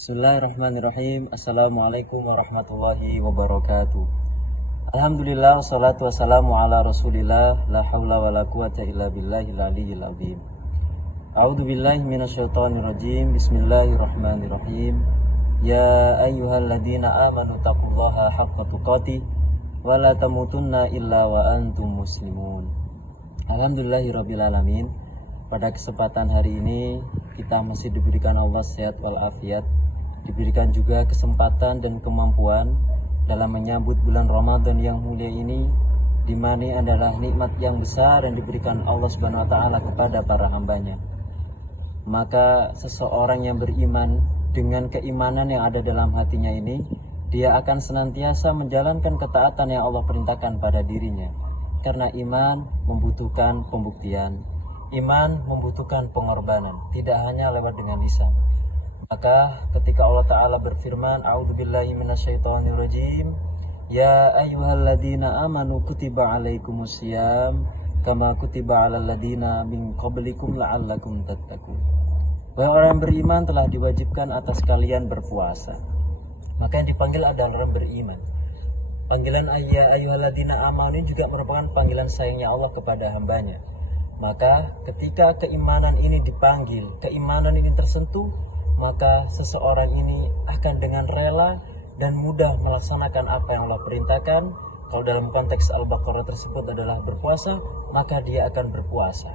Bismillahirrahmanirrahim. Assalamualaikum warahmatullahi wabarakatuh. Alhamdulillah, salatu wassalamu ala rasulillah. La hawla wa la quwata illa billahil aliyyil azim. A'udzu billahi minasyaitonir rajim. Bismillahirrahmanirrahim. Ya ayyuhalladzina amanu taqullaha haqqa tuqatih wa la tamutunna illa wa antum muslimun. Alhamdulillahirabbil alamin. Pada kesempatan hari ini kita masih diberikan Allah sehat walafiat, diberikan juga kesempatan dan kemampuan dalam menyambut bulan Ramadan yang mulia ini, di mana adalah nikmat yang besar yang diberikan Allah Subhanahu wa taala kepada para hambanya. Maka seseorang yang beriman dengan keimanan yang ada dalam hatinya ini, dia akan senantiasa menjalankan ketaatan yang Allah perintahkan pada dirinya. Karena iman membutuhkan pembuktian. Iman membutuhkan pengorbanan, tidak hanya lewat dengan lisan. Maka ketika Allah Ta'ala berfirman, A'udzubillahi minasyaitonirrajim, Ya ayyuhalladzina amanu kutiba alaikumusiyam kama kutiba alal ladzina min qablikum la'allakum tattaqun. Wahai orang beriman, telah diwajibkan atas kalian berpuasa. Maka yang dipanggil adalah orang beriman. Panggilan ya ayyuhalladzina amanu ini juga merupakan panggilan sayangnya Allah kepada hambanya. Maka ketika keimanan ini dipanggil, keimanan ini tersentuh, maka seseorang ini akan dengan rela dan mudah melaksanakan apa yang Allah perintahkan. Kalau dalam konteks Al-Baqarah tersebut adalah berpuasa, maka dia akan berpuasa.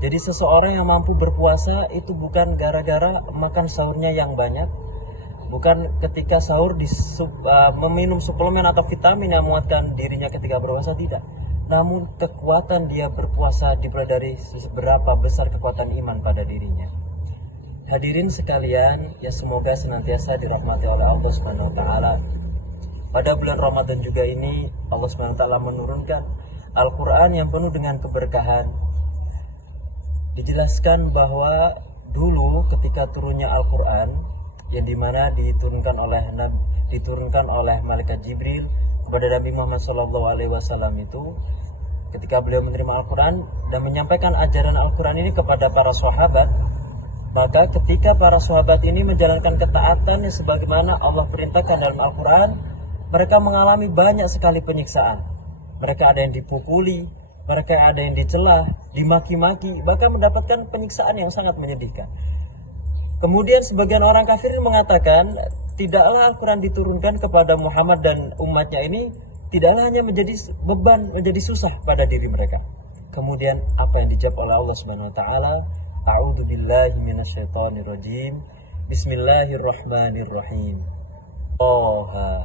Jadi seseorang yang mampu berpuasa itu bukan gara-gara makan sahurnya yang banyak, bukan ketika sahur meminum suplemen atau vitamin yang menguatkan dirinya ketika berpuasa, tidak. Namun kekuatan dia berpuasa dipelajari seberapa besar kekuatan iman pada dirinya. Hadirin sekalian, ya semoga senantiasa dirahmati oleh Allah Subhanahu wa taala. Pada bulan Ramadan juga ini Allah Subhanahu wa taala menurunkan Al-Qur'an yang penuh dengan keberkahan. Dijelaskan bahwa dulu ketika turunnya Al-Qur'an yang dimana diturunkan oleh malaikat Jibril kepada Nabi Muhammad SAW itu, ketika beliau menerima Al-Quran dan menyampaikan ajaran Al-Quran ini kepada para sahabat, maka ketika para sahabat ini menjalankan ketaatan sebagaimana Allah perintahkan dalam Al-Quran, mereka mengalami banyak sekali penyiksaan. Mereka ada yang dipukuli, mereka ada yang dicela, dimaki-maki, bahkan mendapatkan penyiksaan yang sangat menyedihkan. Kemudian sebagian orang kafir mengatakan, tidaklah Al-Quran diturunkan kepada Muhammad dan umatnya ini, tidaklah hanya menjadi beban, menjadi susah pada diri mereka. Kemudian apa yang dijawab oleh Allah Subhanahu wa taala? A'udzubillahi minasyaitonirrajim. Bismillahirrahmanirrahim. Toha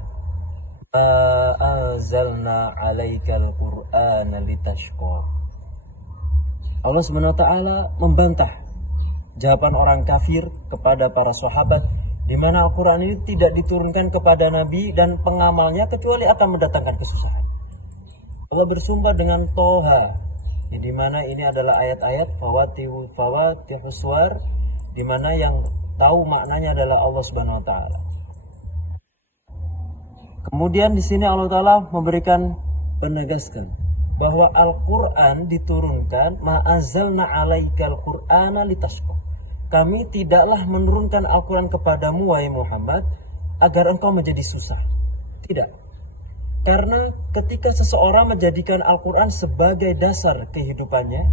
ma anzalna 'alaikal Qur'ana litashqa. Allah Subhanahu wa taala membantah jawaban orang kafir kepada para sahabat, di mana Al-Quran ini tidak diturunkan kepada Nabi dan pengamalnya kecuali akan mendatangkan kesusahan. Allah bersumpah dengan Toha, di mana ini adalah ayat-ayat Fawatihus Suwar, di mana yang tahu maknanya adalah Allah Subhanahu wa taala. Kemudian di sini Allah Taala menegaskan bahwa Al-Quran diturunkan ma'azalna 'alaikal Qur'ana litashqa. Kami tidaklah menurunkan Al-Quran kepadamu, wahai Muhammad, agar engkau menjadi susah. Tidak. Karena ketika seseorang menjadikan Al-Quran sebagai dasar kehidupannya,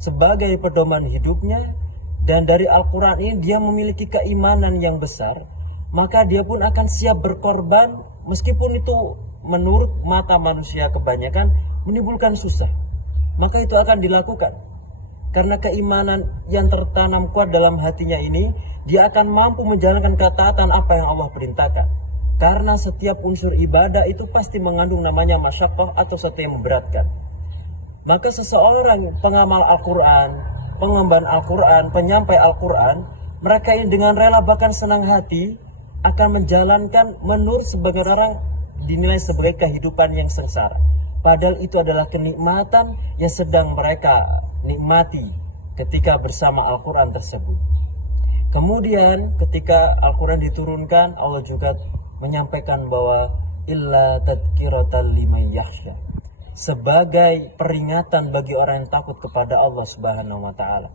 sebagai pedoman hidupnya, dan dari Al-Quran ini dia memiliki keimanan yang besar, maka dia pun akan siap berkorban, meskipun itu menurut mata manusia kebanyakan menimbulkan susah. Maka itu akan dilakukan. Karena keimanan yang tertanam kuat dalam hatinya ini, dia akan mampu menjalankan ketaatan apa yang Allah perintahkan. Karena setiap unsur ibadah itu pasti mengandung namanya masyaqqah atau sesuatu yang memberatkan. Maka seseorang pengamal Al-Quran, pengemban Al-Quran, penyampai Al-Quran, mereka yang dengan rela bahkan senang hati akan menjalankan menurut sebagian orang dinilai sebagai kehidupan yang sengsara. Padahal itu adalah kenikmatan yang sedang mereka nikmati ketika bersama Al-Quran tersebut. Kemudian ketika Al-Quran diturunkan, Allah juga menyampaikan bahwa illa tadhkiratan liman yakhsha, sebagai peringatan bagi orang yang takut kepada Allah Subhanahu wa taala.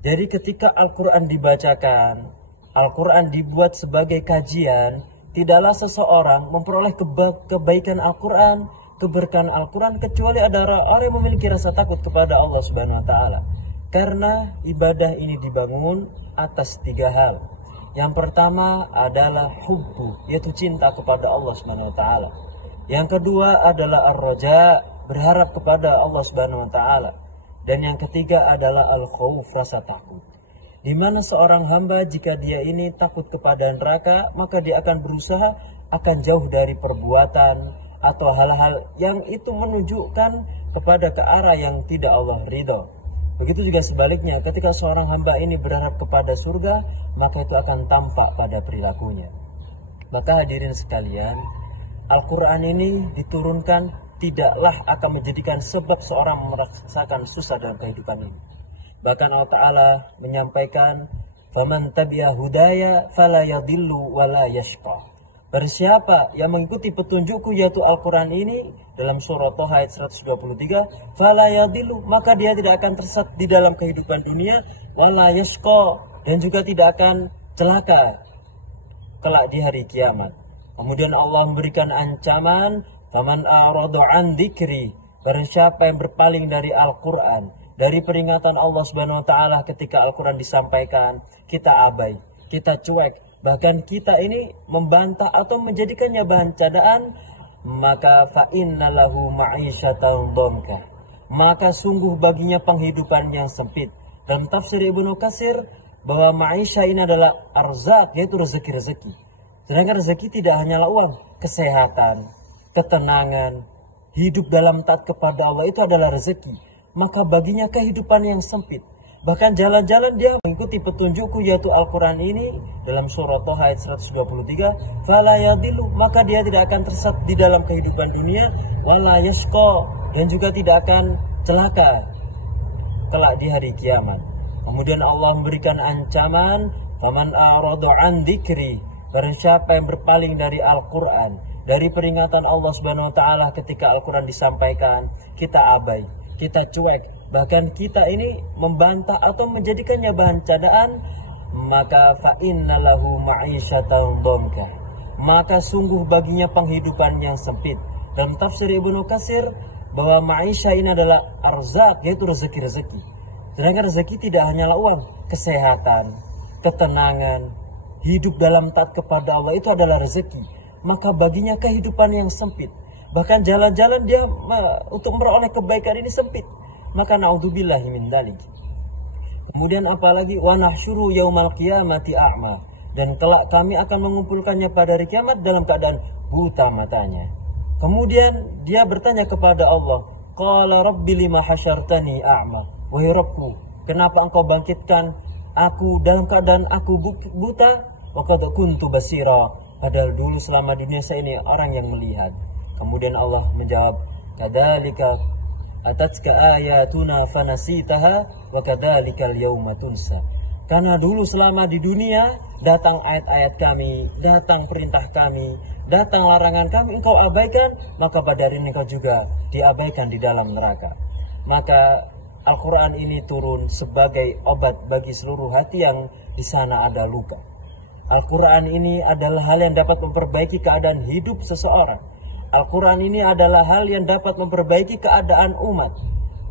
Jadi ketika Al-Quran dibacakan, Al-Quran dibuat sebagai kajian, tidaklah seseorang memperoleh kebaikan Al-Quran, keberkahan Al-Quran, kecuali ada orang yang memiliki rasa takut kepada Allah Subhanahu wa Ta'ala. Karena ibadah ini dibangun atas 3 hal. Yang pertama adalah hubbu, yaitu cinta kepada Allah Subhanahu wa Ta'ala. Yang kedua adalah ar-raja, berharap kepada Allah Subhanahu wa Ta'ala. Dan yang ketiga adalah al-khauf, rasa takut. Di mana seorang hamba jika dia ini takut kepada neraka, maka dia akan berusaha akan jauh dari perbuatan atau hal-hal yang itu menunjukkan kepada ke arah yang tidak Allah ridho. Begitu juga sebaliknya, ketika seorang hamba ini berharap kepada surga, maka itu akan tampak pada perilakunya. Maka hadirin sekalian, Al-Quran ini diturunkan tidaklah akan menjadikan sebab seorang merasakan susah dalam kehidupan ini. Bahkan Allah Ta'ala menyampaikan, "Faman tabi'a hudaya fala yadillu wala yashqa." Bersiapa yang mengikuti petunjukku yaitu Al-Quran ini, dalam surah Toha ayat 123, fala yadillu, maka dia tidak akan tersesat di dalam kehidupan dunia, wala yashqa, dan juga tidak akan celaka kelak di hari kiamat. Kemudian Allah memberikan ancaman, faman a'rada an dzikri, bersiapa yang berpaling dari Al-Quran, dari peringatan Allah Subhanahu wa Ta'ala ketika Al-Quran disampaikan, kita abai, kita cuek, bahkan kita ini membantah atau menjadikannya bahan cadaan, maka fa inna lahu ma'isyatan dhanka, maka sungguh baginya penghidupan yang sempit. Dalam tafsir Ibnu Katsir bahwa ma'isyah ini adalah arzak, yaitu rezeki-rezeki. Sedangkan rezeki tidak hanyalah uang, kesehatan, ketenangan, hidup dalam taat kepada Allah itu adalah rezeki. Maka baginya kehidupan yang sempit. Bahkan jalan-jalan dia mengikuti petunjukku yaitu Al-Quran ini, dalam surah Toha ayat 123, fala yadillu, maka dia tidak akan tersesat di dalam kehidupan dunia, wala yashqa, dan juga tidak akan celaka kelak di hari kiamat. Kemudian Allah memberikan ancaman, faman a'rada an dzikri, bersiapa yang berpaling dari Al-Quran, dari peringatan Allah Subhanahu wa Ta'ala ketika Al-Quran disampaikan, kita abai, kita cuek, bahkan kita ini membantah atau menjadikannya bahan cadaan, maka fa inna lahu ma'isyatan dhanka, maka sungguh baginya penghidupan yang sempit. Dalam tafsir Ibnu Katsir bahwa ma'isyah ini adalah arzak, yaitu rezeki-rezeki. Sedangkan rezeki tidak hanyalah uang, kesehatan, ketenangan, hidup dalam taat kepada Allah itu adalah rezeki. Maka baginya kehidupan yang sempit. Bahkan jalan-jalan dia untuk memperoleh kebaikan ini sempit. Maka naudzubillahi min dzalik. Kemudian apalagi wa nahsyuru yaumal qiyamati a'ma, dan kelak kami akan mengumpulkannya pada hari kiamat dalam keadaan buta matanya. Kemudian dia bertanya kepada Allah, qala rabbi lima hasyartani a'ma, wahai Rabbku, kenapa engkau bangkitkan aku dalam keadaan aku buta, wa qad kuntu basira, padahal dulu selama di dunia saya ini orang yang melihat. Kemudian Allah menjawab, kadzalika atatka ayatuna fanasitaha wa kadzalikal yauma tunsa. Karena dulu selama di dunia datang ayat-ayat kami, datang perintah kami, datang larangan kami, engkau abaikan, maka pada hari ini engkau juga diabaikan di dalam neraka. Maka Al-Quran ini turun sebagai obat bagi seluruh hati yang di sana ada luka. Al-Quran ini adalah hal yang dapat memperbaiki keadaan hidup seseorang. Al-Quran ini adalah hal yang dapat memperbaiki keadaan umat.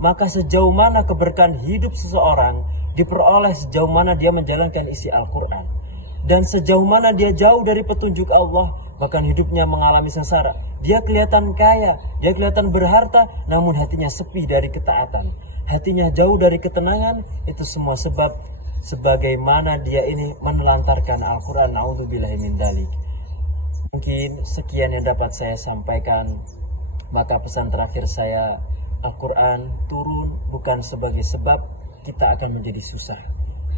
Maka sejauh mana keberkahan hidup seseorang diperoleh sejauh mana dia menjalankan isi Al-Quran. Dan sejauh mana dia jauh dari petunjuk Allah, bahkan hidupnya mengalami sengsara. Dia kelihatan kaya, dia kelihatan berharta, namun hatinya sepi dari ketaatan. Hatinya jauh dari ketenangan, itu semua sebab sebagaimana dia ini menelantarkan Al-Quran. Naudzubillahi min dzalik. Mungkin sekian yang dapat saya sampaikan. Maka pesan terakhir saya, Al-Quran turun bukan sebagai sebab kita akan menjadi susah,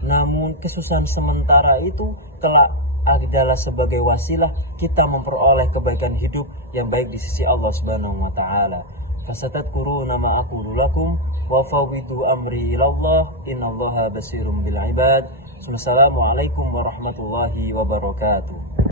namun kesusahan sementara itu kelak adalah sebagai wasilah kita memperoleh kebaikan hidup yang baik di sisi Allah Subhanahu wa Ta'ala. Fasatadkuruna ma aqulu lakum wa fawwidu amri ilallah, innallaha basirum bil ibad. Wassalamualaikum warahmatullahi wabarakatuh.